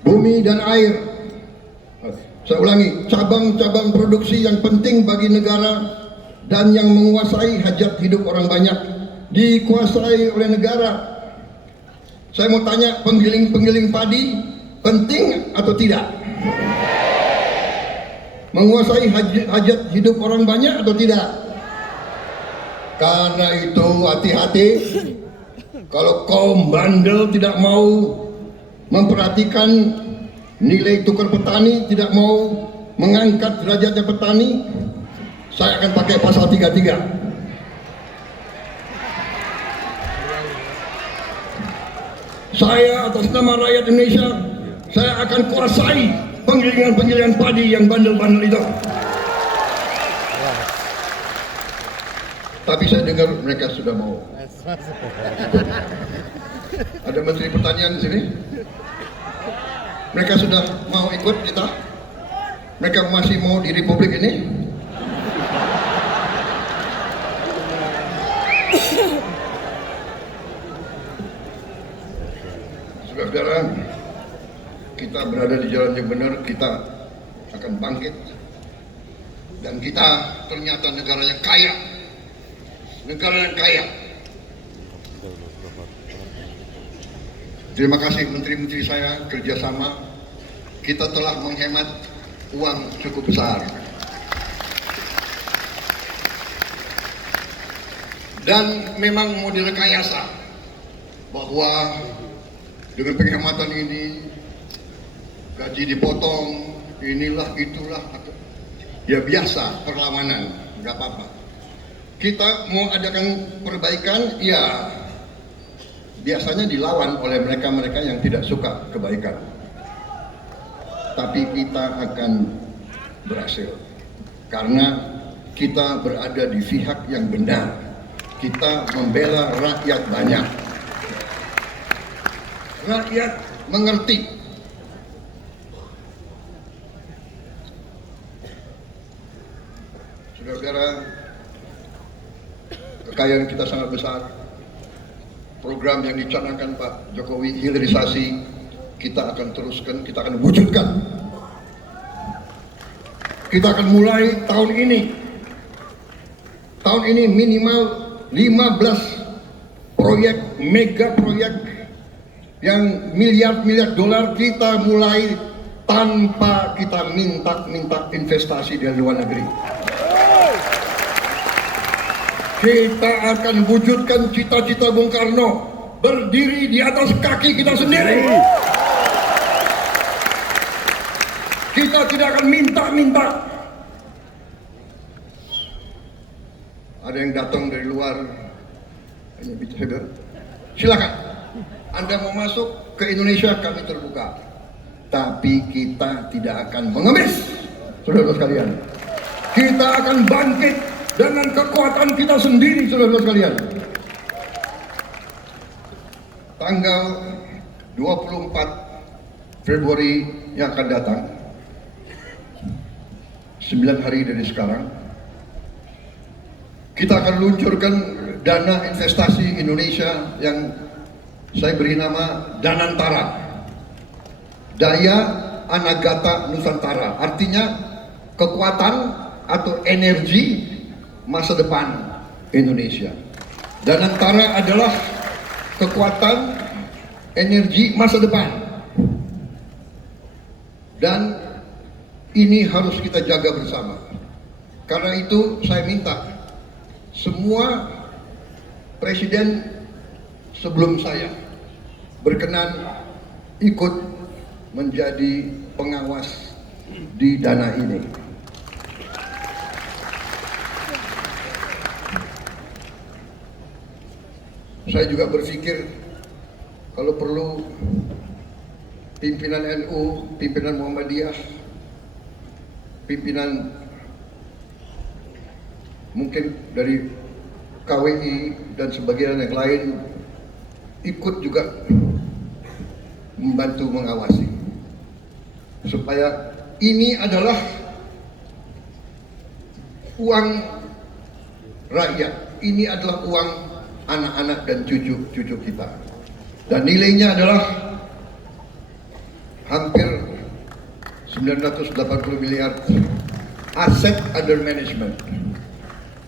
bumi dan air. Saya ulangi, cabang-cabang produksi yang penting bagi negara dan yang menguasai hajat hidup orang banyak dikuasai oleh negara. Saya mau tanya, penggiling-penggiling padi penting atau tidak? Menguasai hajat hidup orang banyak atau tidak? Karena itu hati-hati. Kalau kaum bandel tidak mau memperhatikan nilai tukar petani, tidak mau mengangkat derajatnya petani, saya akan pakai pasal 33. Saya atas nama rakyat Indonesia, saya akan kuasai penggilingan padi yang bandel-bandel itu. Tapi saya dengar mereka sudah mau. Ada Menteri Pertanian di sini. Mereka sudah mau ikut kita. Mereka masih mau di Republik ini. Saudara-saudara, kita berada di jalan yang benar, kita akan bangkit. Dan kita ternyata negara yang kaya. Negara yang kaya. Terima kasih menteri-menteri saya kerjasama. Kita telah menghemat uang cukup besar. Dan memang mau direkayasa bahwa dengan penghematan ini gaji dipotong, inilah itulah, ya biasa perlawanan, nggak apa-apa. Kita mau adakan perbaikan, ya biasanya dilawan oleh mereka-mereka yang tidak suka kebaikan. Tapi kita akan berhasil karena kita berada di pihak yang benar. Kita membela rakyat banyak. Rakyat mengerti. Saudara-saudara, kekayaan kita sangat besar. Program yang dicanangkan Pak Jokowi, hilirisasi, kita akan teruskan, kita akan wujudkan. Kita akan mulai tahun ini. Tahun ini minimal 15 proyek, mega proyek yang miliar-miliar dolar kita mulai tanpa kita minta investasi dari luar negeri. Kita akan wujudkan cita-cita Bung Karno, berdiri di atas kaki kita sendiri. Kita tidak akan minta-minta. Ada yang datang dari luar, silakan. Anda mau masuk ke Indonesia, kami terbuka. Tapi kita tidak akan mengemis, saudara-saudara sekalian. Kita akan bangkit dengan kekuatan kita sendiri, saudara-saudara sekalian. Tanggal 24 Februari yang akan datang, 9 hari dari sekarang, kita akan luncurkan dana investasi Indonesia yang saya beri nama Danantara, Daya Anagata Nusantara. Artinya kekuatan atau energi masa depan Indonesia. Danantara adalah kekuatan energi masa depan. Dan ini harus kita jaga bersama. Karena itu saya minta semua presiden sebelum saya berkenan ikut menjadi pengawas di dana ini. Saya juga berpikir kalau perlu pimpinan NU, pimpinan Muhammadiyah, pimpinan mungkin dari KWI dan sebagian yang lain ikut juga membantu mengawasi supaya ini adalah uang rakyat, ini adalah uang anak-anak dan cucu-cucu kita, dan nilainya adalah hampir 980 miliar aset under management.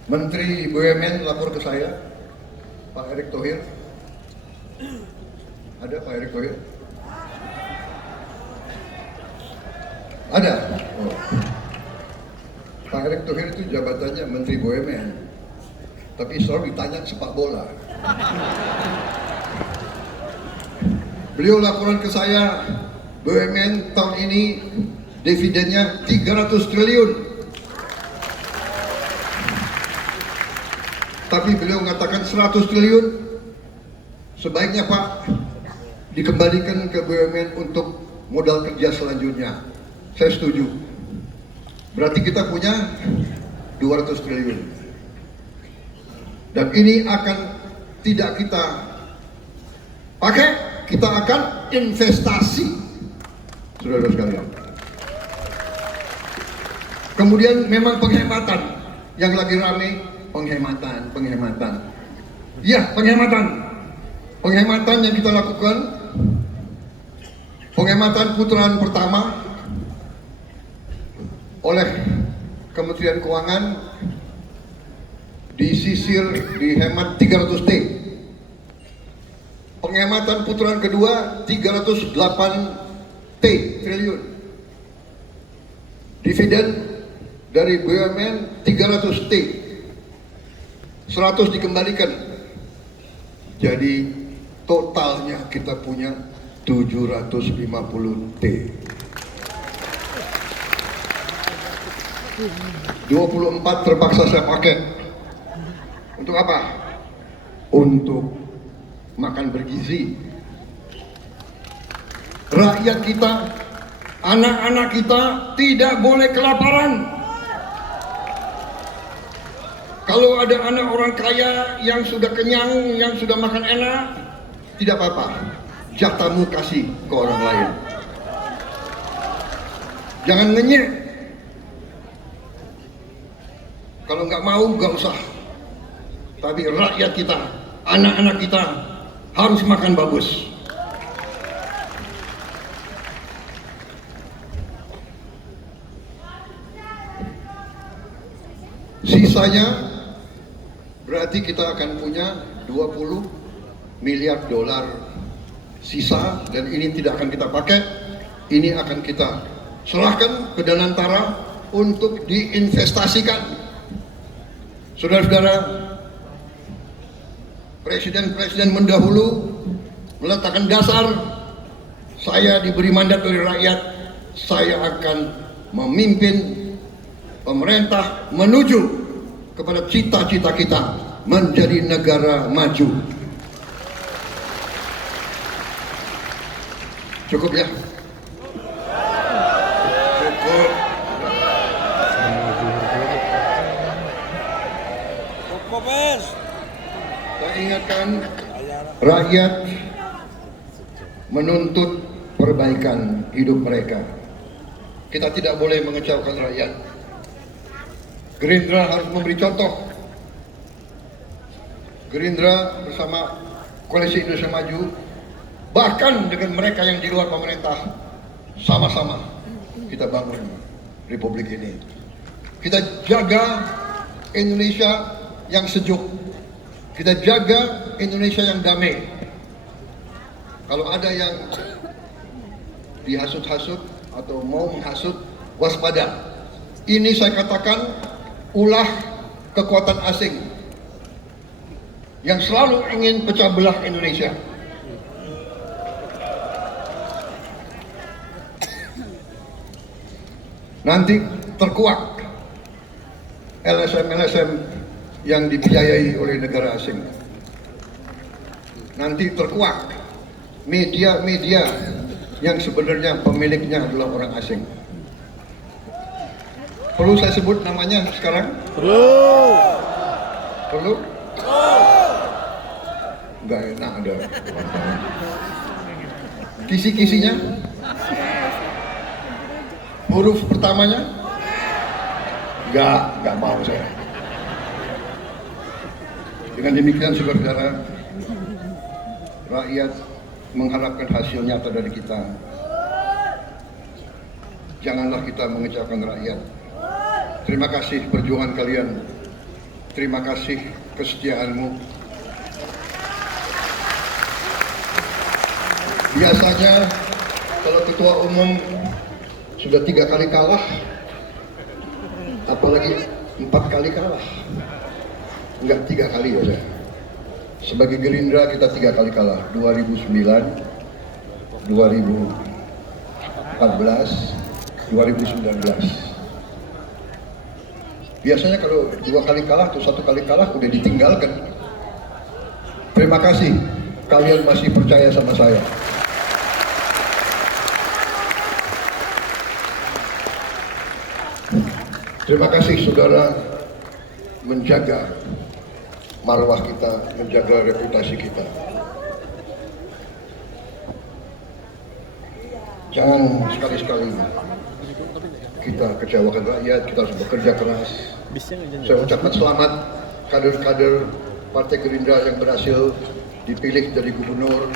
Menteri BUMN lapor ke saya, Pak Erick Thohir. Ada Pak Erick Thohir? Ada. Oh. Pak Erick Thohir itu jabatannya Menteri BUMN, tapi selalu ditanya sepak bola. Beliau laporan ke saya, BUMN tahun ini dividennya 300 triliun. Tapi beliau mengatakan 100 triliun sebaiknya Pak dikembalikan ke BUMN untuk modal kerja selanjutnya. Saya setuju. Berarti kita punya 200 triliun. Dan ini akan tidak kita pakai, kita akan investasi, saudara sekalian. Kemudian memang penghematan yang lagi rame, penghematan. Ya, penghematan yang kita lakukan, penghematan putaran pertama oleh Kementerian Keuangan disisir, dihemat 300 T. Penghematan putaran kedua 308 triliun. Dividen dari BUMN 300 T. 100 dikembalikan. Jadi totalnya kita punya 750 T. 24 terpaksa saya pakai. Untuk apa? Untuk makan bergizi. Rakyat kita, anak-anak kita tidak boleh kelaparan. Kalau ada anak orang kaya yang sudah kenyang, yang sudah makan enak, tidak apa-apa. Jatahmu kasih ke orang lain. Jangan ngenyek. Kalau nggak mau, nggak usah. Tapi rakyat kita, anak-anak kita harus makan bagus. Sisanya berarti kita akan punya 20 miliar dolar sisa, dan ini tidak akan kita pakai. Ini akan kita serahkan ke Danantara untuk diinvestasikan. Saudara-saudara, presiden-presiden mendahulu meletakkan dasar, saya diberi mandat oleh rakyat, saya akan memimpin pemerintah menuju kepada cita-cita kita menjadi negara maju. Cukup ya? Cukup. Saya ingatkan, rakyat menuntut perbaikan hidup mereka. Kita tidak boleh mengecewakan rakyat. Gerindra harus memberi contoh. Gerindra bersama Koalisi Indonesia Maju, bahkan dengan mereka yang di luar pemerintah, sama-sama kita bangun Republik ini. Kita jaga Indonesia yang sejuk. Kita jaga Indonesia yang damai. Kalau ada yang dihasut-hasut atau mau menghasut, waspada. Ini saya katakan ulah kekuatan asing yang selalu ingin pecah belah Indonesia. nanti terkuak LSM-LSM yang dibiayai oleh negara asing. Nanti terkuak media-media yang sebenarnya pemiliknya adalah orang asing. Perlu saya sebut namanya sekarang? Perlu? Enggak enak ada. Kisi-kisinya? Huruf pertamanya? Enggak mau saya. Dengan demikian saudara-saudara, rakyat mengharapkan hasil nyata dari kita. Janganlah kita mengecewakan rakyat. Terima kasih perjuangan kalian. Terima kasih kesetiaanmu. Biasanya kalau ketua umum sudah 3 kali kalah, apalagi 4 kali kalah. Enggak, 3 kali ya saya. Sebagai Gerindra kita 3 kali kalah, 2009, 2014, 2019. Biasanya kalau 2 kali kalah atau 1 kali kalah udah ditinggalkan. Terima kasih kalian masih percaya sama saya. Terima kasih saudara menjaga marwah kita, menjaga reputasi kita. Jangan sekali-sekali kita kecewakan rakyat, kita harus bekerja keras. Saya ucapkan selamat kader-kader Partai Gerindra yang berhasil dipilih dari gubernur,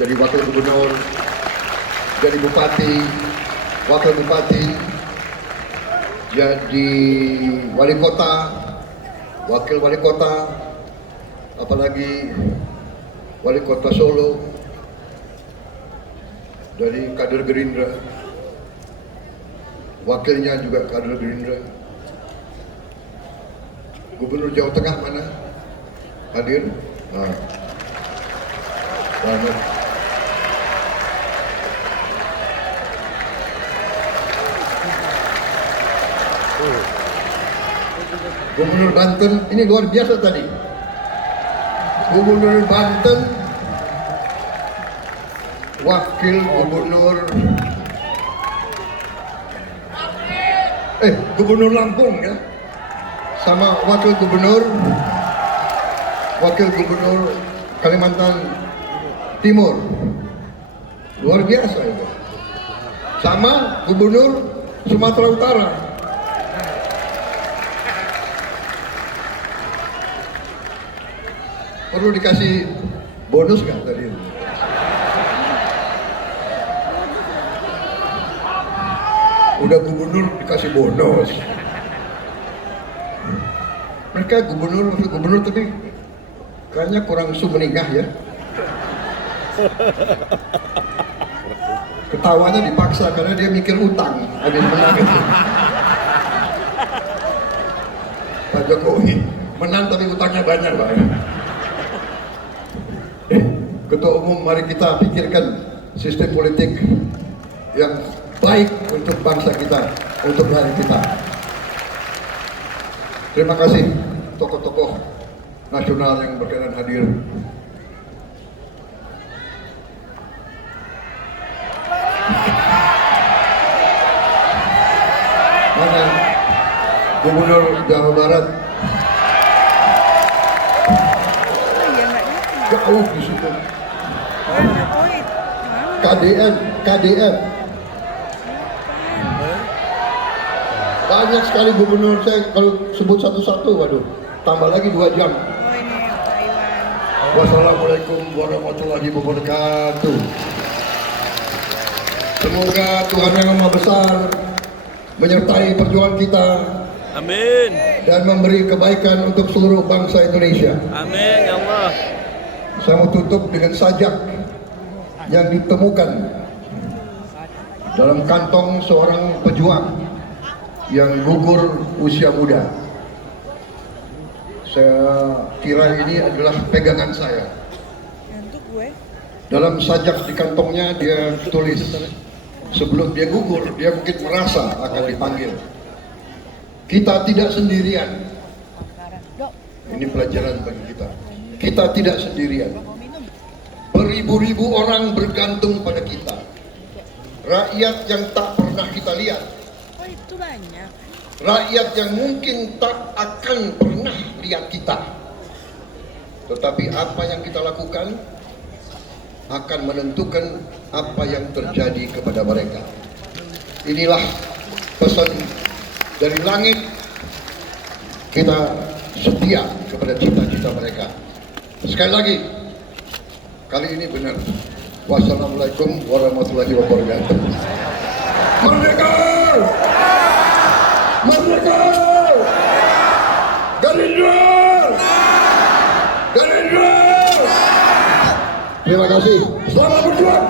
dari wakil gubernur, dari bupati, wakil bupati, jadi wali kota, wakil wali kota, apalagi wali kota Solo dari kader Gerindra, wakilnya juga kader Gerindra. Gubernur Jawa Tengah mana? Hadir? Selamat. Gubernur Banten, ini luar biasa tadi. Gubernur Banten, wakil gubernur, gubernur Lampung ya, sama wakil gubernur Kalimantan Timur, luar biasa itu. Sama gubernur Sumatera Utara. Perlu dikasih bonus nggak tadi? Udah gubernur dikasih bonus. Mereka gubernur tapi kayaknya kurang sumeningah ya. Ketawanya dipaksa karena dia mikir utang habis menang itu. Pak Jokowi menang tapi utangnya banyak Pak. Ketua Umum, mari kita pikirkan sistem politik yang baik untuk bangsa kita, untuk rakyat kita. Terima kasih tokoh-tokoh nasional yang berkenan hadir. Mana Gubernur Jawa Barat? Jauh di situ. KDM. Banyak sekali gubernur, saya kalau sebut satu-satu, waduh, tambah lagi 2 jam. Wassalamualaikum warahmatullahi wabarakatuh. Semoga Tuhan Yang Maha Besar menyertai perjuangan kita. Amin. Dan memberi kebaikan untuk seluruh bangsa Indonesia. Amin ya Allah. Saya mau tutup dengan sajak yang ditemukan dalam kantong seorang pejuang yang gugur usia muda. Saya kira ini adalah pegangan saya. Dalam sajak di kantongnya dia tulis, sebelum dia gugur, dia mungkin merasa akan dipanggil. Kita tidak sendirian. Ini pelajaran bagi kita. Kita tidak sendirian. Beribu-ribu orang bergantung pada kita. Rakyat yang tak pernah kita lihat. Oh itu banyak. Rakyat yang mungkin tak akan pernah lihat kita. Tetapi apa yang kita lakukan akan menentukan apa yang terjadi kepada mereka. Inilah pesan dari langit. Kita setia kepada cita-cita mereka. Sekali lagi, kali ini benar. Wassalamualaikum warahmatullahi wabarakatuh. Merdeka! Merdeka! Gerindra! Gerindra! Terima kasih. Selamat berjuang!